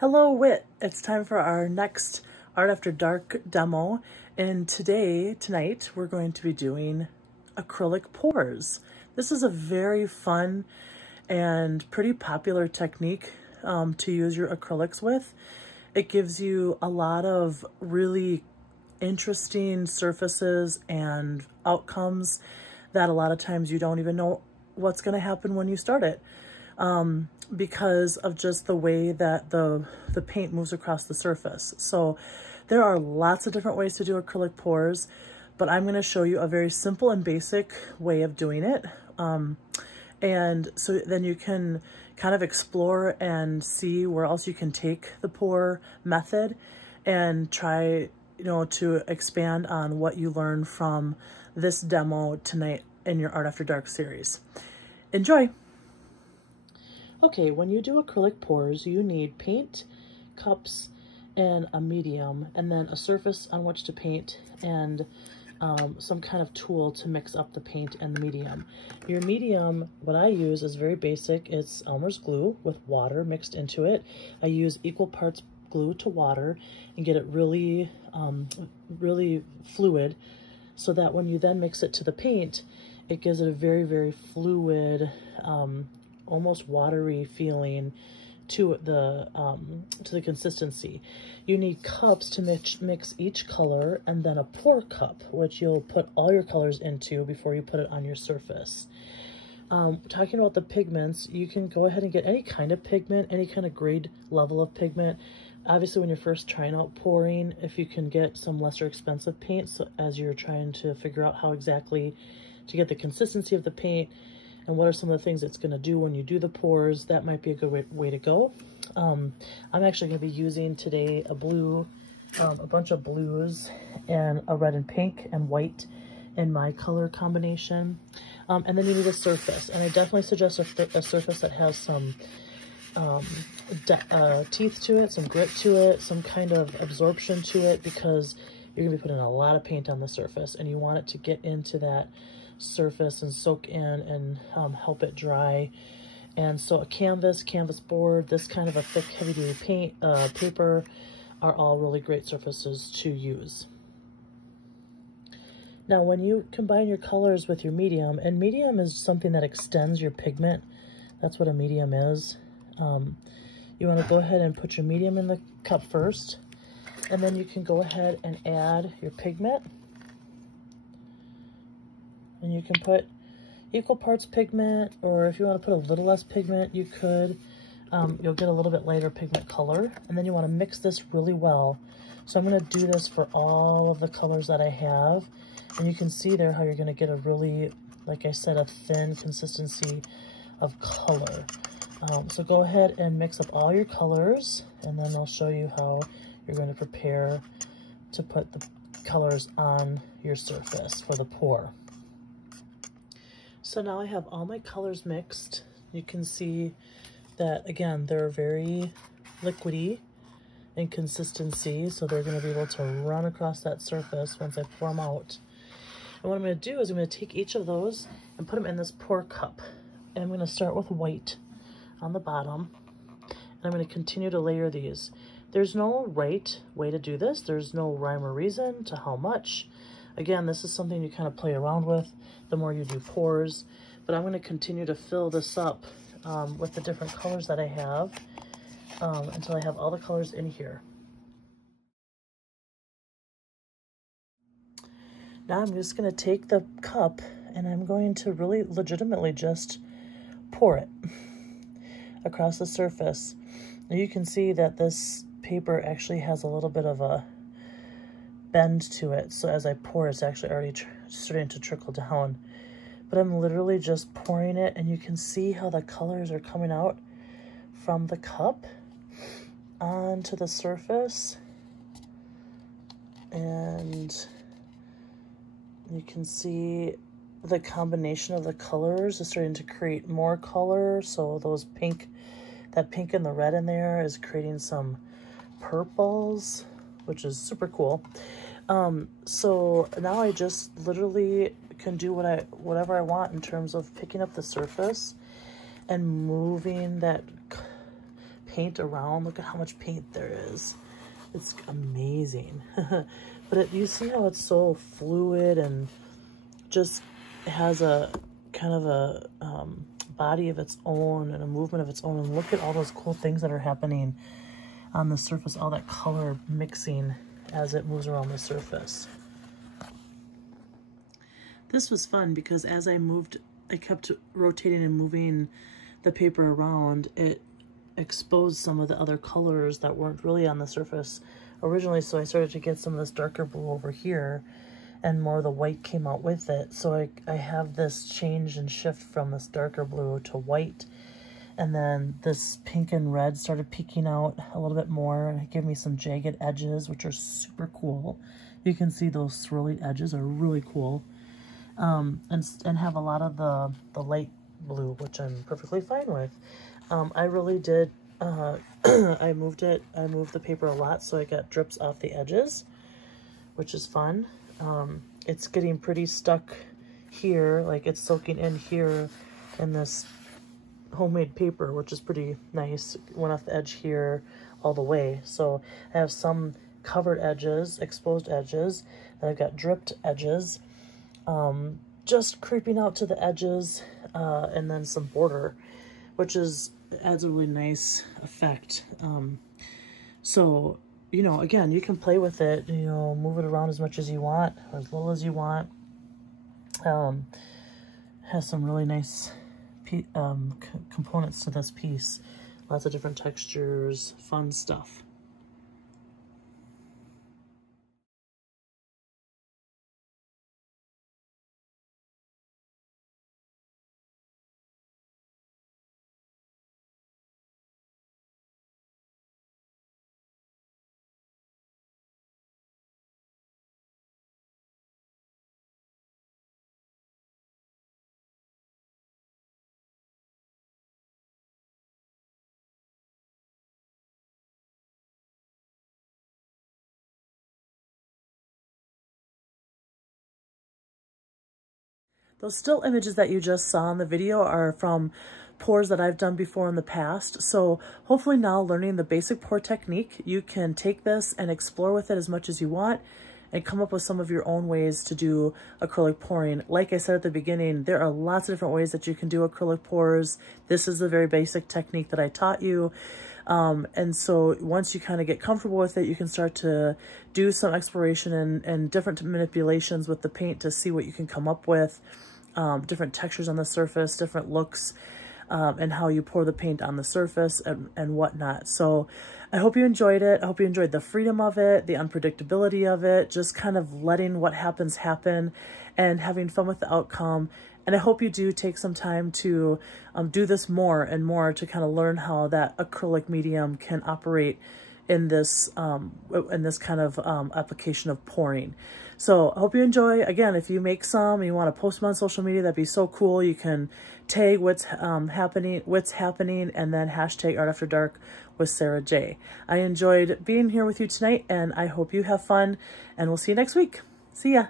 Hello, Wit. It's time for our next Art After Dark demo. And tonight, we're going to be doing acrylic pours. This is a very fun and pretty popular technique to use your acrylics with. It gives you a lot of really interesting surfaces and outcomes that a lot of times you don't even know what's going to happen when you start it. Because of just the way that the paint moves across the surface. So there are lots of different ways to do acrylic pours, but I'm going to show you a very simple and basic way of doing it. And so then you can kind of explore and see where else you can take the pour method and try, to expand on what you learned from this demo tonight in your Art After Dark series. Enjoy! Okay, when you do acrylic pours, you need paint, cups, and a medium, and then a surface on which to paint, and some kind of tool to mix up the paint and the medium. Your medium, what I use is very basic. It's Elmer's glue with water mixed into it. I use equal parts glue to water and get it really, really fluid, so that when you then mix it to the paint, it gives it a very, very fluid, almost watery feeling to the consistency. You need cups to mix each color, and then a pour cup, which you'll put all your colors into before you put it on your surface. Talking about the pigments, you can go ahead and get any kind of pigment, any kind of grade level of pigment. Obviously, when you're first trying out pouring, if you can get some lesser expensive paints, so as you're trying to figure out how exactly to get the consistency of the paint, and what are some of the things it's going to do when you do the pours, that might be a good way to go. I'm actually going to be using today a blue, a bunch of blues, and a red and pink and white in my color combination. And then you need a surface, and I definitely suggest a surface that has some teeth to it, some grit to it, some kind of absorption to it, because you're going to be putting a lot of paint on the surface, and you want it to get into that surface and soak in and help it dry. And so a canvas board, this kind of a thick heavy duty paper are all really great surfaces to use. Now when you combine your colors with your medium, and medium is something that extends your pigment, that's what a medium is. You want to go ahead and put your medium in the cup first, and then you can go ahead and add your pigment. And you can put equal parts pigment, or if you want to put a little less pigment, you could. You'll get a little bit lighter pigment color. And then you want to mix this really well. So I'm going to do this for all of the colors that I have. And you can see there how you're going to get a really, like I said, a thin consistency of color. So go ahead and mix up all your colors, and then I'll show you how you're going to prepare to put the colors on your surface for the pour. So now I have all my colors mixed. You can see that, again, they're very liquidy in consistency, so they're going to be able to run across that surface once I pour them out. And what I'm going to do is I'm going to take each of those and put them in this pour cup. And I'm going to start with white on the bottom, and I'm going to continue to layer these. There's no right way to do this. There's no rhyme or reason to how much. Again, this is something you kind of play around with the more you do pours, but I'm going to continue to fill this up with the different colors that I have until I have all the colors in here. Now I'm just going to take the cup and I'm going to really legitimately just pour it across the surface. Now you can see that this paper actually has a little bit of a bend to it, so as I pour, it's actually already starting to trickle down. But I'm literally just pouring it, and you can see how the colors are coming out from the cup onto the surface, and you can see the combination of the colors is starting to create more color. So those pink, that pink and the red in there is creating some purples, which is super cool. So now I just literally can do whatever I want in terms of picking up the surface and moving that paint around. Look at how much paint there is. It's amazing. But you see how it's so fluid and just has a kind of a body of its own and a movement of its own. And look at all those cool things that are happening on the surface, all that color mixing as it moves around the surface. This was fun because as I kept rotating and moving the paper around, it exposed some of the other colors that weren't really on the surface originally. So I started to get some of this darker blue over here, and more of the white came out with it. So I have this change and shift from this darker blue to white. And then this pink and red started peeking out a little bit more, and it gave me some jagged edges, which are super cool. You can see those swirly edges are really cool. And have a lot of the light blue, which I'm perfectly fine with. I really did, I moved the paper a lot, so I got drips off the edges, which is fun. It's getting pretty stuck here, like it's soaking in here in this homemade paper, which is pretty nice. It went off the edge here all the way. So I have some covered edges, exposed edges, and I've got dripped edges, just creeping out to the edges, and then some border, which adds a really nice effect. So, you know, again, you can play with it, you know, move it around as much as you want, or as little as you want. Has some really nice components to this piece. Lots of different textures, fun stuff. Those still images that you just saw in the video are from pours that I've done before in the past. So hopefully now, learning the basic pour technique, you can take this and explore with it as much as you want and come up with some of your own ways to do acrylic pouring. Like I said at the beginning, there are lots of different ways that you can do acrylic pours. This is the very basic technique that I taught you. And so once you kind of get comfortable with it, you can start to do some exploration and different manipulations with the paint to see what you can come up with. Different textures on the surface, different looks, and how you pour the paint on the surface and whatnot. So I hope you enjoyed it. I hope you enjoyed the freedom of it, the unpredictability of it, just kind of letting what happens happen and having fun with the outcome. And I hope you do take some time to do this more and more to kind of learn how that acrylic medium can operate in this kind of application of pouring. So I hope you enjoy. Again, if you make some and you want to post them on social media, that'd be so cool. You can tag what's happening, and then hashtag Art After Dark with Sarah J. I enjoyed being here with you tonight, and I hope you have fun, and we'll see you next week. See ya.